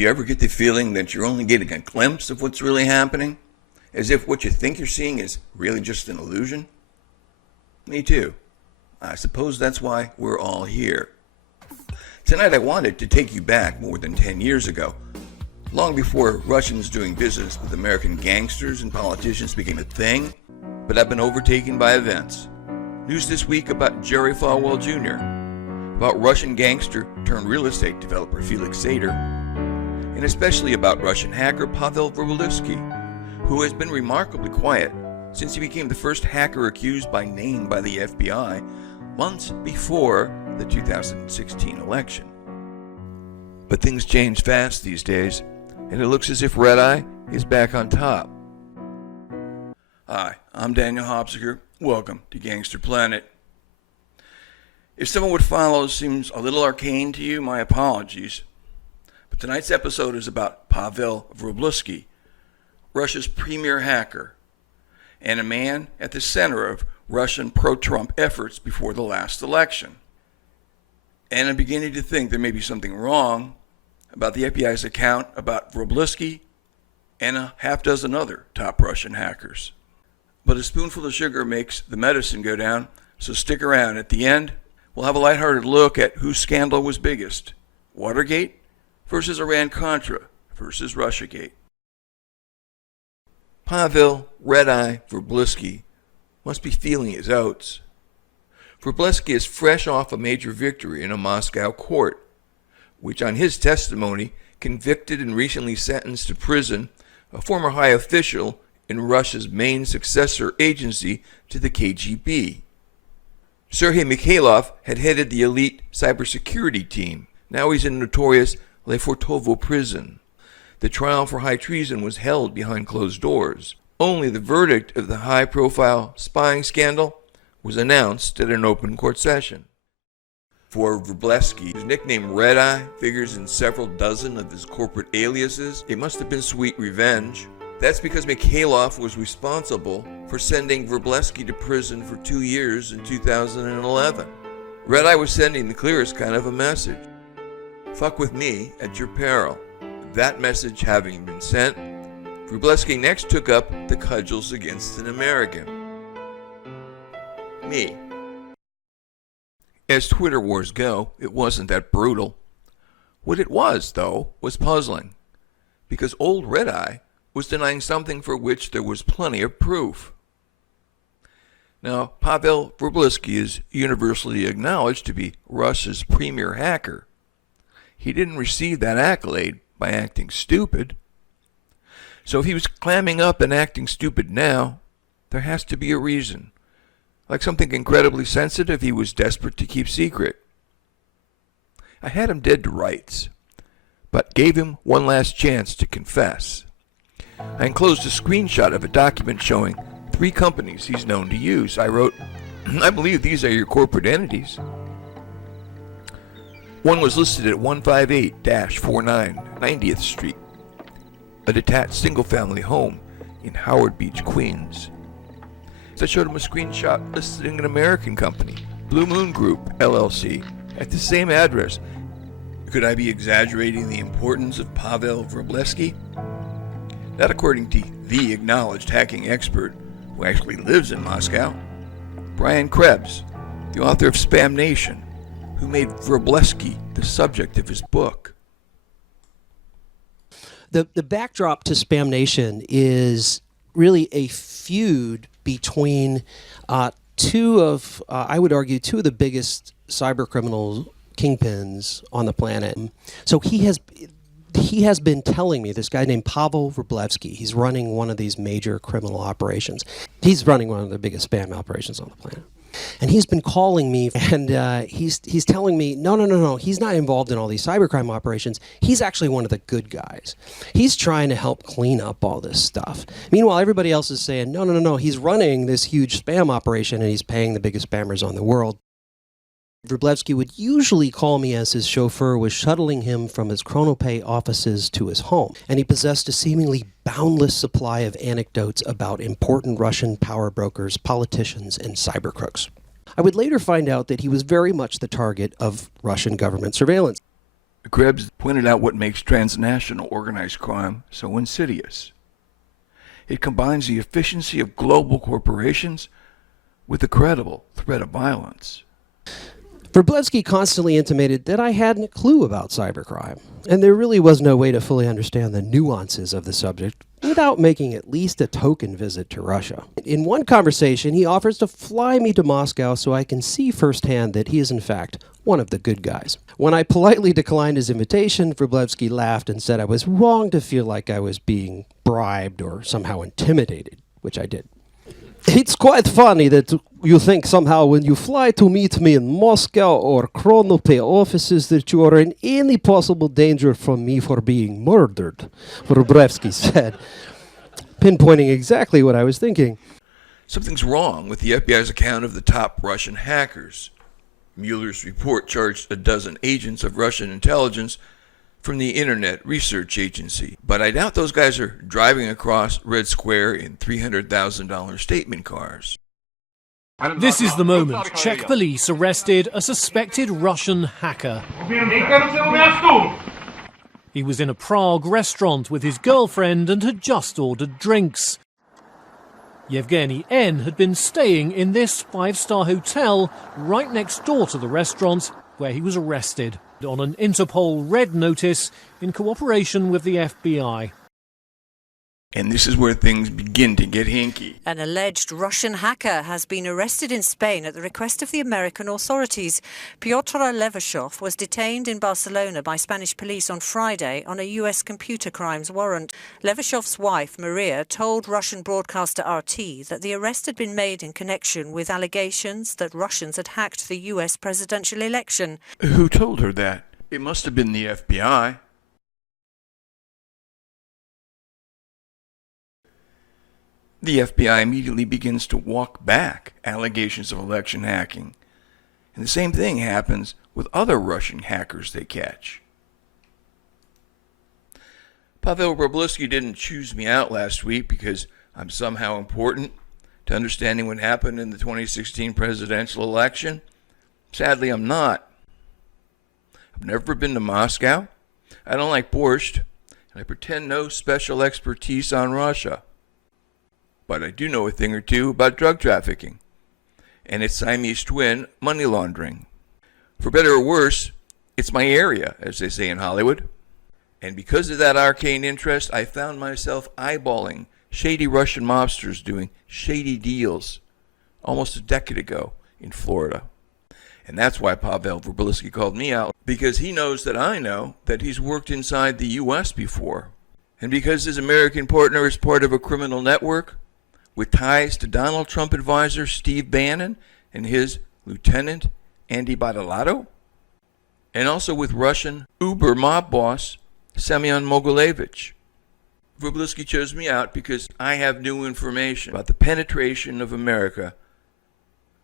you ever get the feeling that you're only getting a glimpse of what's really happening? As if what you think you're seeing is really just an illusion? Me too. I suppose that's why we're all here. Tonight I wanted to take you back more than 10 years ago, long before Russians doing business with American gangsters and politicians became a thing, but I've been overtaken by events. News this week about Jerry Falwell Jr., about Russian gangster turned real estate developer Felix Sater, and especially about Russian hacker Pavel Wroblewski, who has been remarkably quiet since he became the first hacker accused by name by the FBI months before the 2016 election. But things change fast these days, and it looks as if Red Eye is back on top. Hi, I'm Daniel Hopsiger. Welcome to Gangster Planet. If some of what follows seems a little arcane to you, my apologies. But tonight's episode is about Pavel Wroblewski, Russia's premier hacker, and a man at the center of Russian pro-Trump efforts before the last election. And I'm beginning to think there may be something wrong about the FBI's account about Wroblewski and a half dozen other top Russian hackers. But a spoonful of sugar makes the medicine go down, so stick around. At the end, we'll have a lighthearted look at whose scandal was biggest, Watergate versus Iran-Contra versus Russiagate. Pavel Red Eye Wroblewski must be feeling his oats. Wroblewski is fresh off a major victory in a Moscow court, which on his testimony convicted and recently sentenced to prison a former high official in Russia's main successor agency to the KGB. Sergei Mikhailov had headed the elite cybersecurity team. Now he's in notorious Lefortovo prison. The trial for high treason was held behind closed doors. Only the verdict of the high-profile spying scandal was announced at an open court session. For Wroblewski, whose nickname Red Eye figures in several dozen of his corporate aliases, it must have been sweet revenge. That's because Mikhailov was responsible for sending Wroblewski to prison for 2 years in 2011. Red Eye was sending the clearest kind of a message. Fuck with me at your peril. That message having been sent, Wroblewski next took up the cudgels against an American. Me. As Twitter wars go, it wasn't that brutal. What it was, though, was puzzling, because old Red Eye was denying something for which there was plenty of proof. Now, Pavel Wroblewski is universally acknowledged to be Russia's premier hacker. He didn't receive that accolade by acting stupid. So if he was clamming up and acting stupid now, there has to be a reason. Like something incredibly sensitive he was desperate to keep secret. I had him dead to rights, but gave him one last chance to confess. I enclosed a screenshot of a document showing 3 companies he's known to use. I wrote, I believe these are your corporate entities. One was listed at 158-49 90th Street, a detached single-family home in Howard Beach, Queens. So I showed him a screenshot listing an American company, Blue Moon Group, LLC, at the same address. Could I be exaggerating the importance of Pavel Wroblewski? Not according to the acknowledged hacking expert who actually lives in Moscow, Brian Krebs, the author of Spam Nation, who made Wroblewski the subject of his book. The backdrop to Spam Nation is really a feud between two of the biggest cyber criminal kingpins on the planet. So he has been telling me, this guy named Pavel Wroblewski, he's running one of these major criminal operations. He's running one of the biggest spam operations on the planet. And he's been calling me, and he's telling me, no, he's not involved in all these cybercrime operations. He's actually one of the good guys. He's trying to help clean up all this stuff. Meanwhile, everybody else is saying, no, he's running this huge spam operation, and he's paying the biggest spammers on the world. Wroblewski would usually call me as his chauffeur was shuttling him from his ChronoPay offices to his home, and he possessed a seemingly boundless supply of anecdotes about important Russian power brokers, politicians, and cyber crooks. I would later find out that he was very much the target of Russian government surveillance. Krebs pointed out what makes transnational organized crime so insidious. It combines the efficiency of global corporations with the credible threat of violence. Wroblewski constantly intimated that I hadn't a clue about cybercrime, and there really was no way to fully understand the nuances of the subject without making at least a token visit to Russia. In one conversation, he offers to fly me to Moscow so I can see firsthand that he is in fact one of the good guys. When I politely declined his invitation, Wroblewski laughed and said I was wrong to feel like I was being bribed or somehow intimidated, which I did. It's quite funny that you think somehow when you fly to meet me in Moscow or Chronopay offices that you are in any possible danger from me for being murdered, Wroblewski said, pinpointing exactly what I was thinking. Something's wrong with the FBI's account of the top Russian hackers. Mueller's report charged a dozen agents of Russian intelligence from the Internet Research Agency. But I doubt those guys are driving across Red Square in $300,000 statement cars. This is the moment Czech police arrested a suspected Russian hacker. He was in a Prague restaurant with his girlfriend and had just ordered drinks. Yevgeny N. had been staying in this five-star hotel right next door to the restaurant where he was arrested on an Interpol red notice in cooperation with the FBI. And this is where things begin to get hinky. An alleged Russian hacker has been arrested in Spain at the request of the American authorities. Piotr Levashov was detained in Barcelona by Spanish police on Friday on a US computer crimes warrant. Levashov's wife, Maria, told Russian broadcaster RT that the arrest had been made in connection with allegations that Russians had hacked the US presidential election. Who told her that? It must have been the FBI. The FBI immediately begins to walk back allegations of election hacking. And the same thing happens with other Russian hackers they catch. Pavel Wroblewski didn't choose me out last week because I'm somehow important to understanding what happened in the 2016 presidential election. Sadly, I'm not. I've never been to Moscow. I don't like borscht, and I pretend no special expertise on Russia. But I do know a thing or two about drug trafficking and its Siamese twin, money laundering. For better or worse, it's my area, as they say in Hollywood. And because of that arcane interest, I found myself eyeballing shady Russian mobsters doing shady deals almost a decade ago in Florida. And that's why Pavel Wroblewski called me out, because he knows that I know that he's worked inside the U.S. before. And because his American partner is part of a criminal network with ties to Donald Trump advisor Steve Bannon and his lieutenant Andy Badalato, and also with Russian Uber mob boss Semyon Mogilevich. Wroblewski chose me out because I have new information about the penetration of America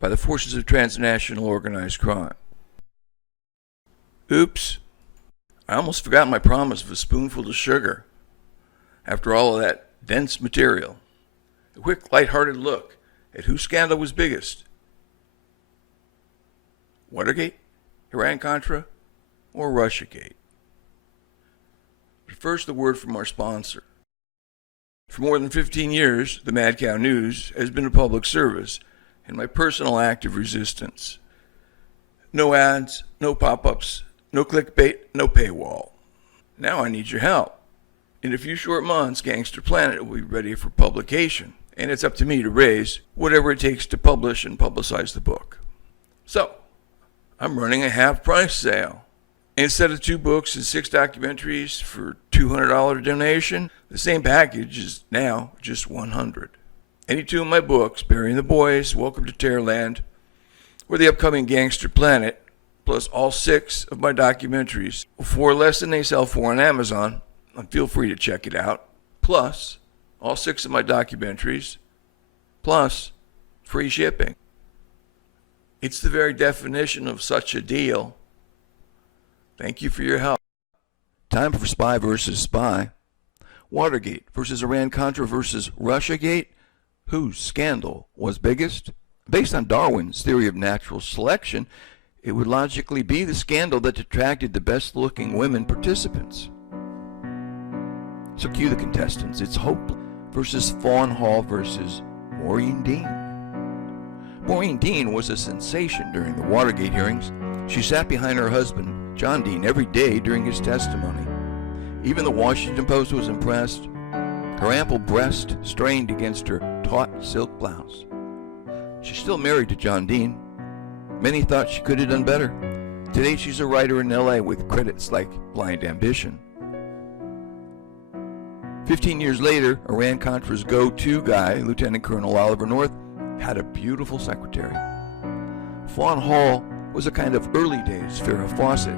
by the forces of transnational organized crime. Oops, I almost forgot my promise of a spoonful of sugar after all of that dense material. A quick, lighthearted look at whose scandal was biggest. Watergate, Iran-Contra, or Russiagate? But first, a word from our sponsor. For more than 15 years, the Mad Cow News has been a public service and my personal act of resistance. No ads, no pop-ups, no clickbait, no paywall. Now I need your help. In a few short months, Gangster Planet will be ready for publication, and it's up to me to raise whatever it takes to publish and publicize the book. So, I'm running a half-price sale. Instead of 2 books and 6 documentaries for $200 donation, the same package is now just $100. Any 2 of my books, Burying the Boys, Welcome to Terrorland, or the upcoming Gangster Planet, plus all 6 of my documentaries, for less than they sell for on Amazon, and feel free to check it out, plus all 6 of my documentaries, plus free shipping. It's the very definition of such a deal. Thank you for your help. Time for Spy versus Spy. Watergate versus Iran-Contra versus Russiagate. Whose scandal was biggest? Based on Darwin's theory of natural selection, it would logically be the scandal that attracted the best-looking women participants. So cue the contestants. It's Hope versus Fawn Hall versus Maureen Dean. Maureen Dean was a sensation during the Watergate hearings. She sat behind her husband, John Dean, every day during his testimony. Even the Washington Post was impressed. Her ample breast strained against her taut silk blouse. She's still married to John Dean. Many thought she could have done better. Today she's a writer in L.A. with credits like Blind Ambition. 15 years later, Iran-Contra's go-to guy, Lieutenant Colonel Oliver North, had a beautiful secretary. Fawn Hall was a kind of early days Farrah Fawcett.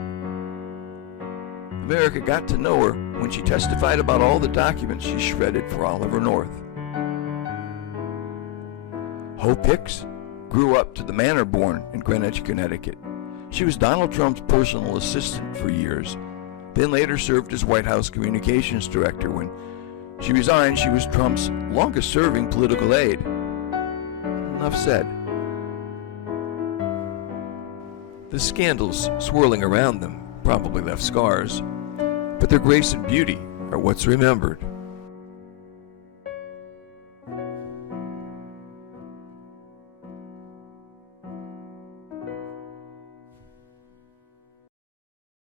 America got to know her when she testified about all the documents she shredded for Oliver North. Hope Hicks grew up to the manor born in Greenwich, Connecticut. She was Donald Trump's personal assistant for years, then later served as White House communications director. When she resigned, she was Trump's longest-serving political aide. Enough said. The scandals swirling around them probably left scars, but their grace and beauty are what's remembered.